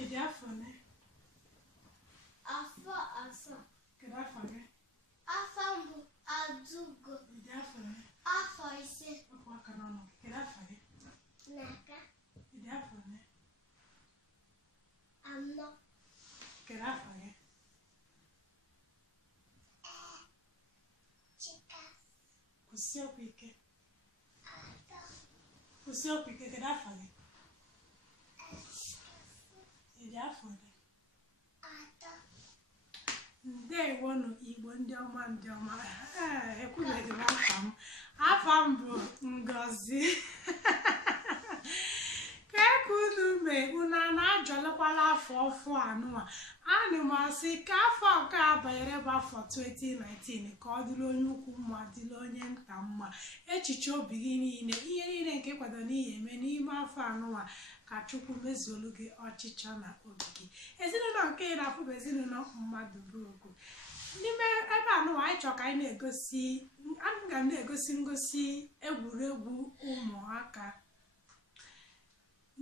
Ede afọ ne? Afọ asọ. Kedu afọ gị? Afọ mbụ Adugo. Ede afọ ne? Afọ ise. Ọkwa aka n'ọnụ. Kedu afọ gị? N'aka. Ede afọ ne? Anọ. Kedu afọ gị? Chika. Kwụsị okwu ike. Atọ. Kwụsị okwu ike. Kedu afọ gị? Ede afọ ne? Atọ. Ndewonu Igbo ndị ọma ndị ọma. Ekwubeghị m afọ m. Afọ m bụ Ngozi. Ka unu mee unu na-ajọlekwala afọ ọfụ anụwa. Ana m asị ka afọ nke a banyere bụ afọ 2019 ka ọ dịrị onye ukwu mma dịrị onye nta mma. Echiche obi gị niile, ihe niile nke kwado n'ihe eme n'ime afọ anụwa ka Chukwu mezuolu gị ọchịchọ na obi gị. Ezinụlọ nke ị na-afụ bụ ezinụlọ mmadụ bụ okwu. N'ime ebe anụwa anyị chọrọ ka anyị na-egosi ngosi egwuregwu ụmụaka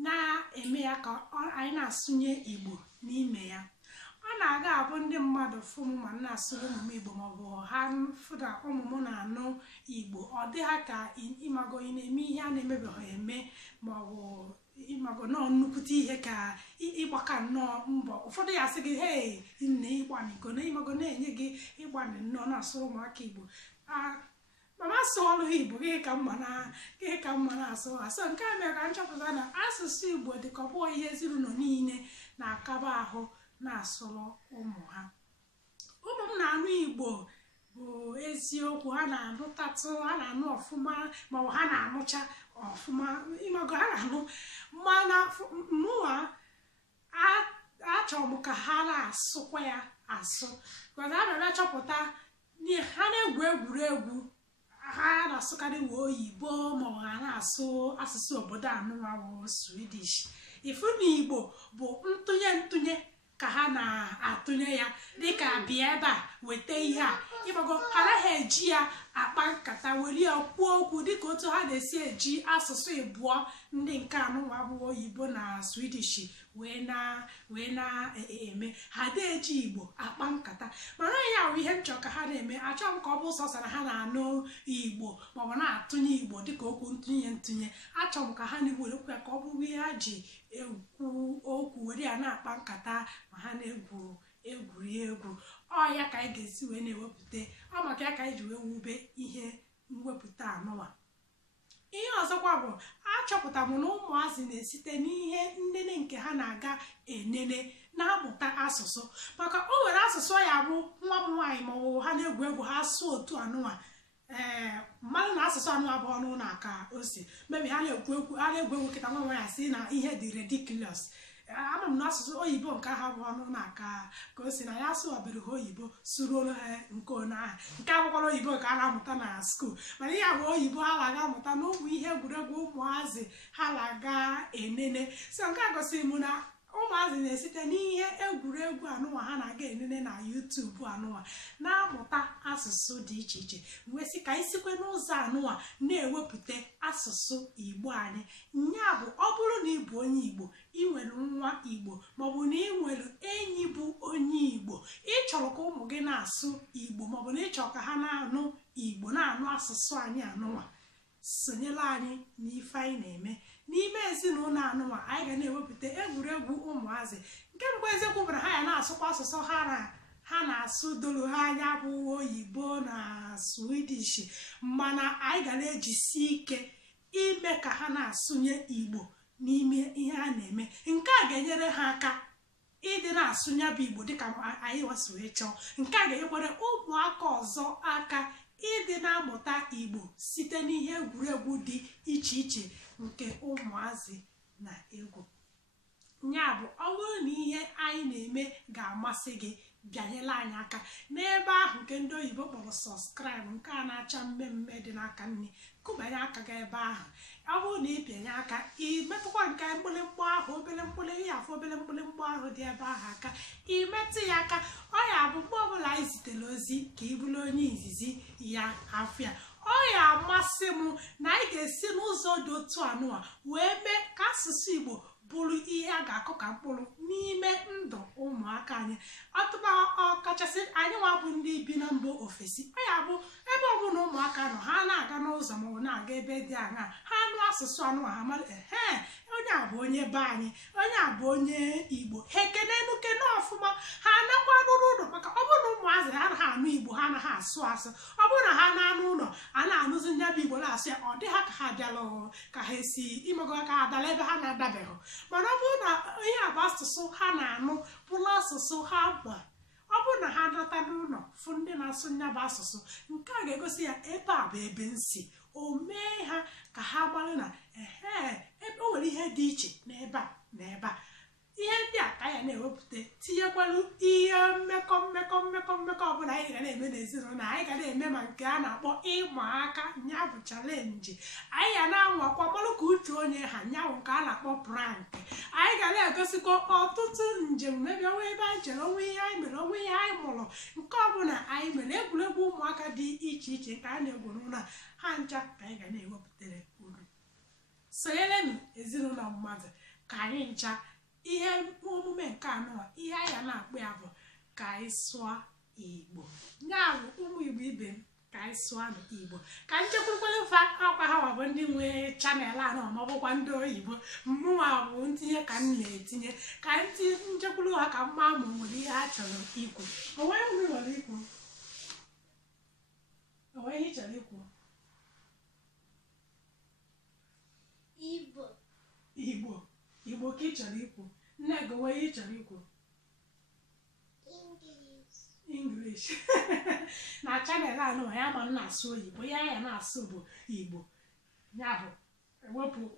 na-eme ya ka anyị na-asụnye Igbo n'ime ya. Ọ na-aga abụ ndị mmadụ fụmụ ma na-asụrụ ụmụ Igbo maọbụ ha fụda ụmụmụ na-anụ Igbo, ọ dị ha ka ịmago ị na-eme ihe a na-emebeghị eme maọbụ ịmago nọọ nnukwute ihe ka ịgbaka nnọọ mbọ. Ụfọdụ ya asị gị hei nne ịgbaniko na ịmago na-enye gị ịgbani nnọọ na-asụrụ ụmụaka Igbo. Mama asụọlụ Igbo gị ka mma na-asụ asụ. Nke a mere ka nchọpụta na asụsụ Igbo dị ka ọ bụghị ihe ezinụlọ niile na-akaba ahụ na-asụrụ ụmụ ha. Ụmụ m na-anụ Igbo bụ eziokwu, ha na-anụtatụ, ha na-anụ ọfụma maọbụ ha na-anụcha ọfụma, ịmago ha na-anụ, mana mụnwa achọrọ m ka ha na-asụkwa ya asụ. Because a bịara chọpụta ha na-egwu egwuregwu ha na-asụkarị wee oyibo maọbụ ha na-asụ asụsụ obodo anụwa wụ Swedish. Ifu na Igbo bụ ntụnye ka ha na-atụnye ya dịka bịa ebe a weta ihe a, ịgbago ha anaghị eji ya akpa nkata were ya kwuo okwu dịka otu ha na-esi eji asụsụ ịbụọ ndị nke anụnwa bụ oyibo na Swedish wee na-eme. Ha na-eji Igbo akpa nkata, mana ya bụ ihe m chọrọ ka ha na-eme. Achọghị m ka ọ bụ sọsọ na ha na-anụ Igbo maọbụ na-atụnye Igbo dịka okwu ntụnye. Achọrọ m ka ha na-ewerekwu ya ka ọ bụrụ ihe ha ji ekwu okwu were ya na-akpa nkata ma ha na-egwuregwu. Ọ ya ka anyị ga-esi wee na-ewepụta, ọ maka ya ka anyị ji wee wube ihe mwepụta anụwa. Ihe ọzọkwa bụ achọpụta m na ụmụazị na-esite n'ihe nnene nke ha na-aga enene na-amụta asụsụ. Maka o nwere asụsụ ya bụ nwa m nwaanyị maọbụ ha na-egwu egwu ha sụọ otu anụwa, mmadụ na asụsụ anụ abụọ ọnụ na aka ose mebi ha na-egwu egwu kịta nwa nwaanyị asị na ihe dị ridiculous. Ama m na asụsụ oyibo nke ha bụ ọnụ na aka ka o si na ya sụwabere ha oyibo suruolu ha nke one ahụ, nke akwụkwọ oyibo ka a na-amụta na skuul, mana ihe bụ oyibo ha na-aga amụta na ụmụ ihe egwuregwu ụmụazị ha na-aga enene. So nke a gosiri m na ụmụazị na-esite n'ihe egwuregwu anụnwa ha na-aga enene na YouTube anụnwa na-amụta asụsụ dị iche iche. Wee sị ka anyị sikwe n'ụzọ anụnwa na-ewepụta asụsụ Igbo anyị. Nya bụ ọ bụrụ na ị bụ onye Igbo, ị nwere nwa Igbo maọbụ na ị nwere enyi bụ onye Igbo, ị chọrọ ka ụmụ gị na-asụ Igbo maọbụ na ị chọrọ ka ha na-anụ Igbo na-anụ asụsụ anyị anụnwa, sonyela anyị n'ife anyị na-eme n'ime ezinụlọ anụnwa. Anyị ga na-ewepụta egwuregwu ụmụazị. Nke mbụ eziokwu bụ na ha ya na-asụkwa asụsụ ha na-asụ doro ha anya bụ oyibo na Swedish, mana anyị ga na-ejisi ike ime ka ha na-asụnye Igbo n'ime ihe ha na-eme. Nke a ga-enyere ha aka ịdị na-asụnye bụ Igbo dịka anyị wasi wee chọọ. Nke a ga-enyekwara ụmụaka ọzọ aka ịdị na-amụta Igbo site n'ihe egwuregwu dị iche iche nke ụmụazị na egwu. Ya bụ ọ bụrụ na ihe anyị na-eme ga-amasị gị, bịanyela anyị aka n'ebe ahụ nke ndị oyibo kpọrọ sọskraịbụ, nke a na-acha mmemme dị n'aka nne, kụbanye aka gị ebe ahụ. Ọ bụrụ na ị bịanye aka, ị metụkwa nke mkpụlịmkpụ ahụ obele mkpụlị ihe afọ obele mkpụlịmkpụ ahụ dị ebe ahụ aka, ị metụ ya aka. Ọ ya bụ mgbe ọbụla anyị zitere ozi ka ị bụrụ onye izizi ya afịa. Ọ ya amasị m na anyị ga-esi n'ụzọ dị otu anụwa wee mee ka asụsụ Igbo bụrụ ihe a ga-akụ ka mkpụrụ n'ime ụmụaka anyị ọtụba ọkachasị anyị nwa bụ ndị bi na mba ofesi ọ ya bụ ebe ọbụla ụmụaka nọ ha na-aga n'ụzọ ma ọ na-aga ebe dị aṅa ha anụ asụsụ anụ ha mara onye a bụ onye be anyị onye a bụ onye Igbo ha ekene nukene ọfụma ha anakwa n'ụlọ ụlọ maka ọ bụrụ na ụmụazị ha anaghị anụ Igbo ha anaghị asụ asụ ọ bụrụ na ha na-anụ ụlọ a na-anụzi ndị bụ Igbo na-asụ ya ọ dị ha ka ha bịala ka ha esi imego ka ha dala ebe ha na-adabeghị mana ọ bụrụ na ihe a bụ asụsụ ha na-anụ bụrụ asụsụ ha ma ọ bụrụ na ha nata n'ụlọ fụ ndị na-asụ nya bụ asụsụ nke a ga-egosi ya ebe a bụ ebe nsi o mee ha ka ha mara na ebe o nwere ihe dị iche n'ebe a na ebe a ihe ndị a ka ya na-ewepụta tinyekwalu ihe mmekọ ọbụla anyị ga na-eme n'ezinụlọ anyị ga na-eme ma nke a na-akpọ ịma aka nya bụ chalenji anyị ga na-anwakwa mmanụ ka uche onye ha nyanwụ nke a na-akpọ prank anyị ga na-egosikwa ọtụtụ njem n'ebe onwe ebe anyị chere onwe ihe anyị mere onwe ihe anyị mụrụ nke ọbụla anyị mere egwuregwu ụmụaka dị iche iche nke a na-egwu n'ụlọ ha ncha ka anyị ga na-ewepụtara uru sonyerenụ ezinụlọ mmadụ ka anyị ncha ihe omume nke anọ ihe anyị na-akpọ ya bụ ka anyị sụọ Igbo ya bụ ụmụ Igbo ibe m ka anyị sụọ Igbo ka nchekwukwere mfa akwa ha wabụ ndị nwe chanel anọ ma ọ bụkwa ndị oyibo mmụnwa bụ ntinye ka m na-etinye ka ntị nchekwuru ha ka mma ma nwere ihe a chọrọ ikwu onwe ihe chọrọ ikwu Igbo ka ị chọrọ ikwu nne gị onwe ihe ị chọrọ ikwu English na chanel anụ ya ma m na-asụ oyibo ya ya na-asụ bụ Igbo ya bụ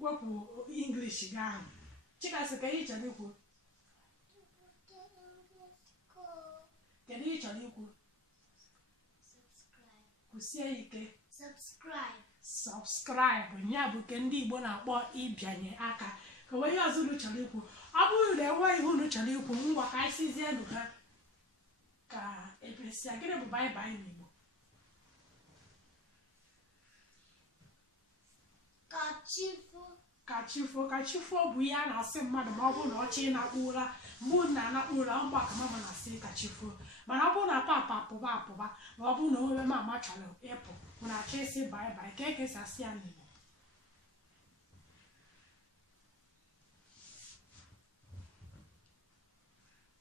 wepụ English gị ahụ Chikasị ka ihe ị chọrọ ikwu kedu ihe ị chọrọ ikwu kwụsie ike subscribe ya bụ nke ndị Igbo na-akpọ ịbịanye aka ka onwe ihe ọzọ unu chọrọ ikwu ọ bụrụ na enweghị ihe unu chọrọ ikwu ngwa ka anyị sizienụ ha ka ebesia gịnị bụ baịbaị n'Igbo kachifo bụ ihe a na-asị mmadụ ma ọ bụrụ na ọchị na-akpụ ụra mgbe unu na-anakpụ ụra mgbaka mama na-asị kachifo mana ọ bụrụ na papa apụba ma ọ bụrụ na onwe mama chọrọ ịpụ bụ na achọ isi baịbaị ka esi asị ya n'Igbo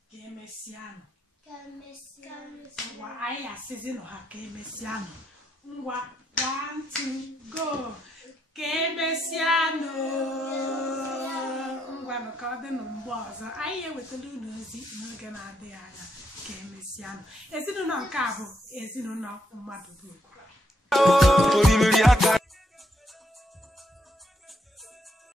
ka emesianụ ngwa anyị asịzinụ ha ka emesianụ ngwa 1 2 go ka emesianụ ngwanụ ka ọ dịnụ mgbe ọzọ anyị ewetara unu ozi n'oge na-adịghị anya ka emesianụ ezinụlọ nke a bụ ezinụlọ mmadụ bụ